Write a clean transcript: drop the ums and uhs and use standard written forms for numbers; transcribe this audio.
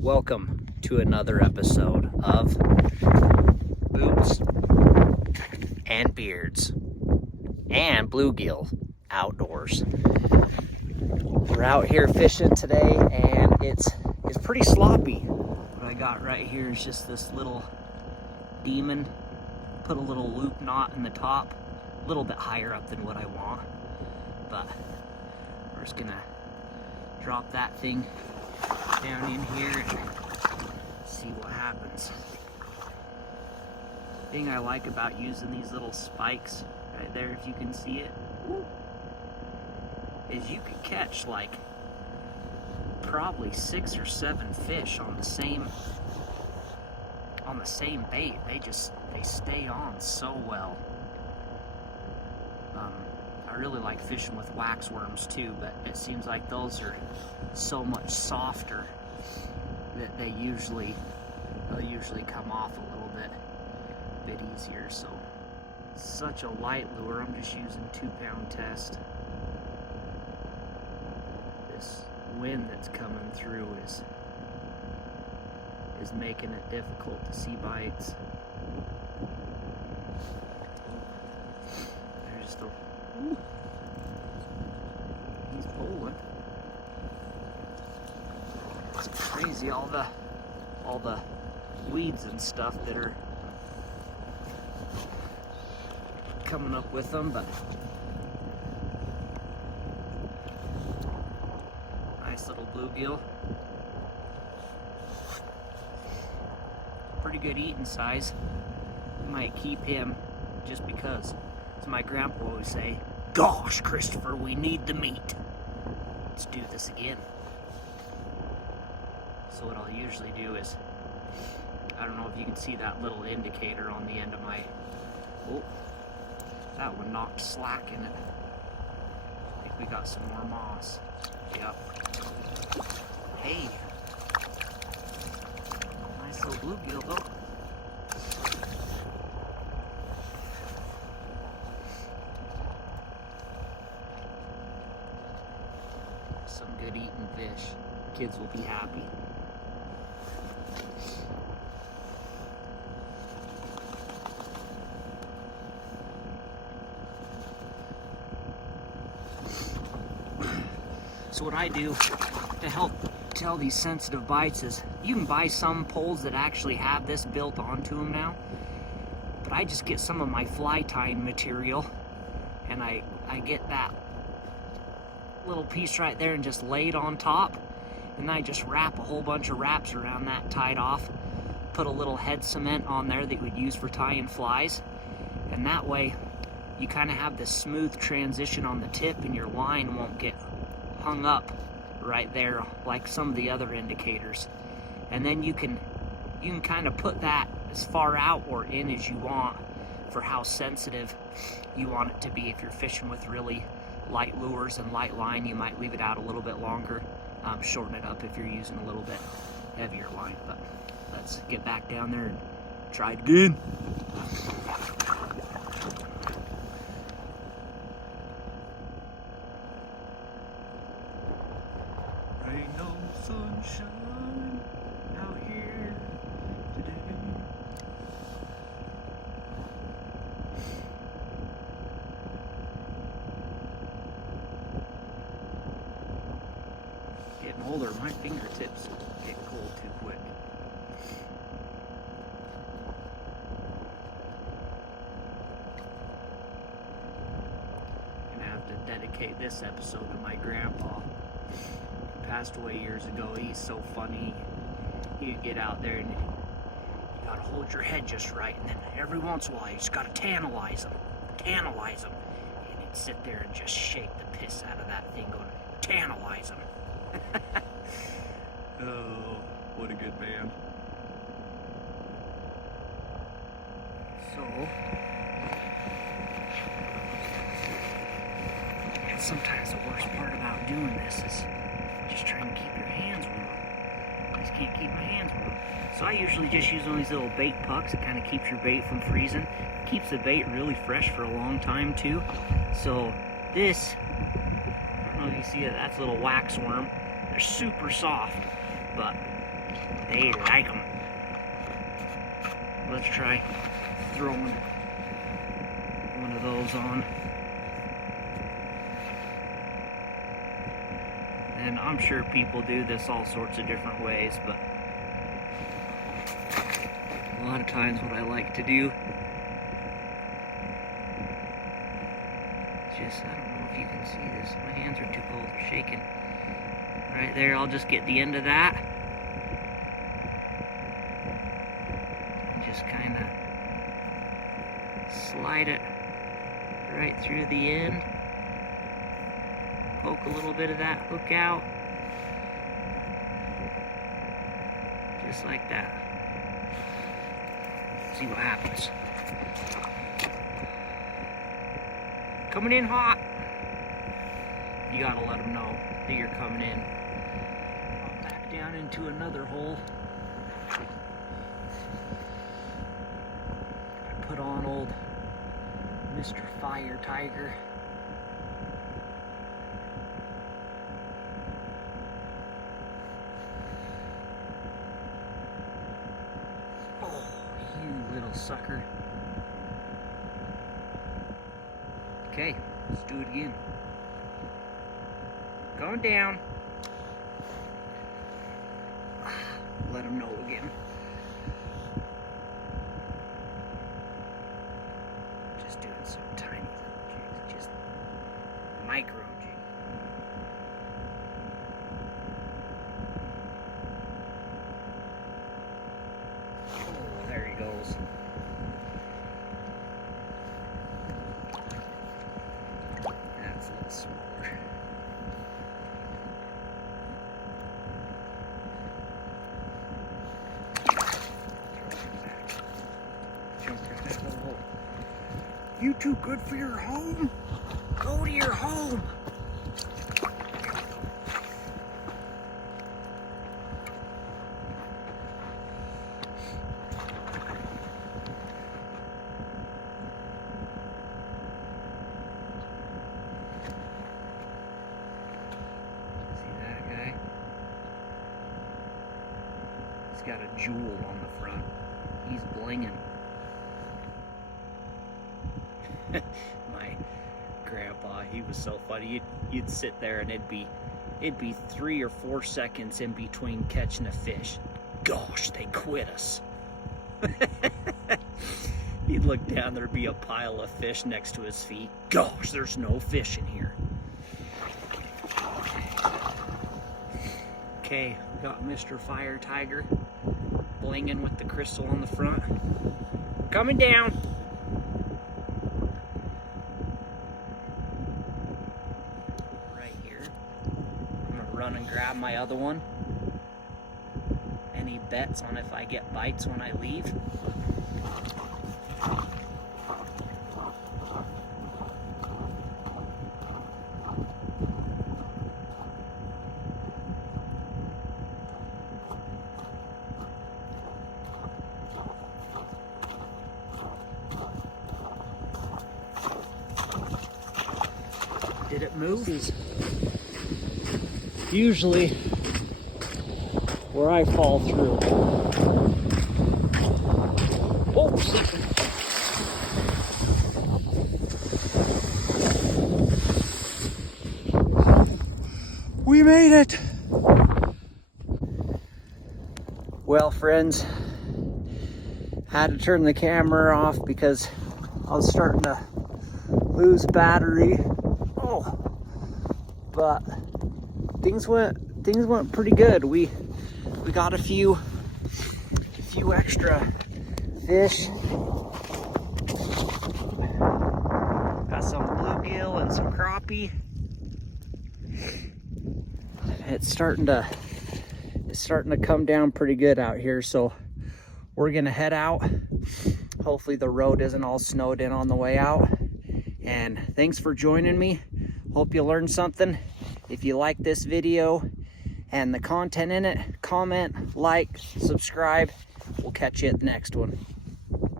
Welcome to another episode of Boots and Beards and Bluegill Outdoors. We're out here fishing today and it's pretty sloppy. What I got right here is just this little demon. Put a little loop knot in the top, a little bit higher up than what I want. But we're just gonna drop that thing down in here and see what happens. The thing I like about using these little spikes right there, if you can see it, is you could catch like probably 6 or 7 fish on the same bait. They stay on so well. I really like fishing with waxworms too, but it seems like those are so much softer that they'll usually come off a little bit easier. So such a light lure. I'm just using 2-pound test. This wind that's coming through is making it difficult to see bites. There's the he's pulling. It's crazy all the weeds and stuff that are coming up with them, but nice little bluegill. Pretty good eating size. Might keep him just because, as my grandpa would always say, "Gosh, Christopher, we need the meat. Let's do this again." So what I'll usually do is, I don't know if you can see that little indicator on the end of my, oh, that one knocked slack in it. I think we got some more moss. Yep. Hey. Nice little bluegill though. Some good eating fish. Kids will be happy. So what I do to help tell these sensitive bites is, you can buy some poles that actually have this built onto them now, but I just get some of my fly tying material and I get that little piece right there and just lay it on top, and I just wrap a whole bunch of wraps around that tied off, put a little head cement on there that you would use for tying flies, and that way you kind of have this smooth transition on the tip and your line won't get hung up right there like some of the other indicators. And then you can kind of put that as far out or in as you want for how sensitive you want it to be. If you're fishing with really light lures and light line, you might leave it out a little bit longer, shorten it up if you're using a little bit heavier line. But let's get back down there and try it again. Ain't no sunshine out here today. Getting older, my fingertips get cold too quick. Gonna have to dedicate this episode to my grandpa. Passed away years ago. He's so funny. He'd get out there and you gotta hold your head just right, and then every once in a while you just gotta tantalize him. And he'd sit there and just shake the piss out of that thing, going, "Tantalize him." Oh, what a good man. So sometimes the worst part about doing this is just trying to keep your hands warm. I just can't keep my hands warm. So I usually just use one of these little bait pucks. It kind of keeps your bait from freezing. Keeps the bait really fresh for a long time too. So this, I don't know if you see it, that's a little wax worm. They're super soft, but They like them. Let's try throwing one of those on. And I'm sure people do this all sorts of different ways, but a lot of times what I like to do, just, I don't know if you can see this, my hands are too cold, they're shaking. Right there, I'll just get the end of that. And just kind of slide it right through the end. Poke a little bit of that hook out. Just like that. See what happens. Coming in hot. You gotta let them know that you're coming in. I'll back down into another hole. I put on old Mr. Fire Tiger. Oh, you little sucker. Okay, let's do it again. Going down. Let them know again. Just doing some tiny little jigs, just micro jig. Oh, there he goes. That's a little smaller. You too good for your home? Go to your home. See that guy? He's got a jewel on the front. He's blinging. My grandpa, he was so funny. You'd sit there and it'd be 3 or 4 seconds in between catching a fish. Gosh, they quit us. He'd look down, there'd be a pile of fish next to his feet. Gosh, there's no fish in here. Okay, we got Mr. Fire Tiger blinging with the crystal on the front. Coming down. Run and grab my other one. Any bets on if I get bites when I leave? Did it move? Usually where I fall through. Oh, slipping. We made it. Well, friends, had to turn the camera off because I was starting to lose battery. Oh, but things went pretty good. We got a few extra fish. Got some bluegill and some crappie. It's starting to come down pretty good out here, so we're gonna head out. Hopefully the road isn't all snowed in on the way out. And thanks for joining me. Hope you learned something. If you like this video and the content in it, comment, like, subscribe. We'll catch you at the next one.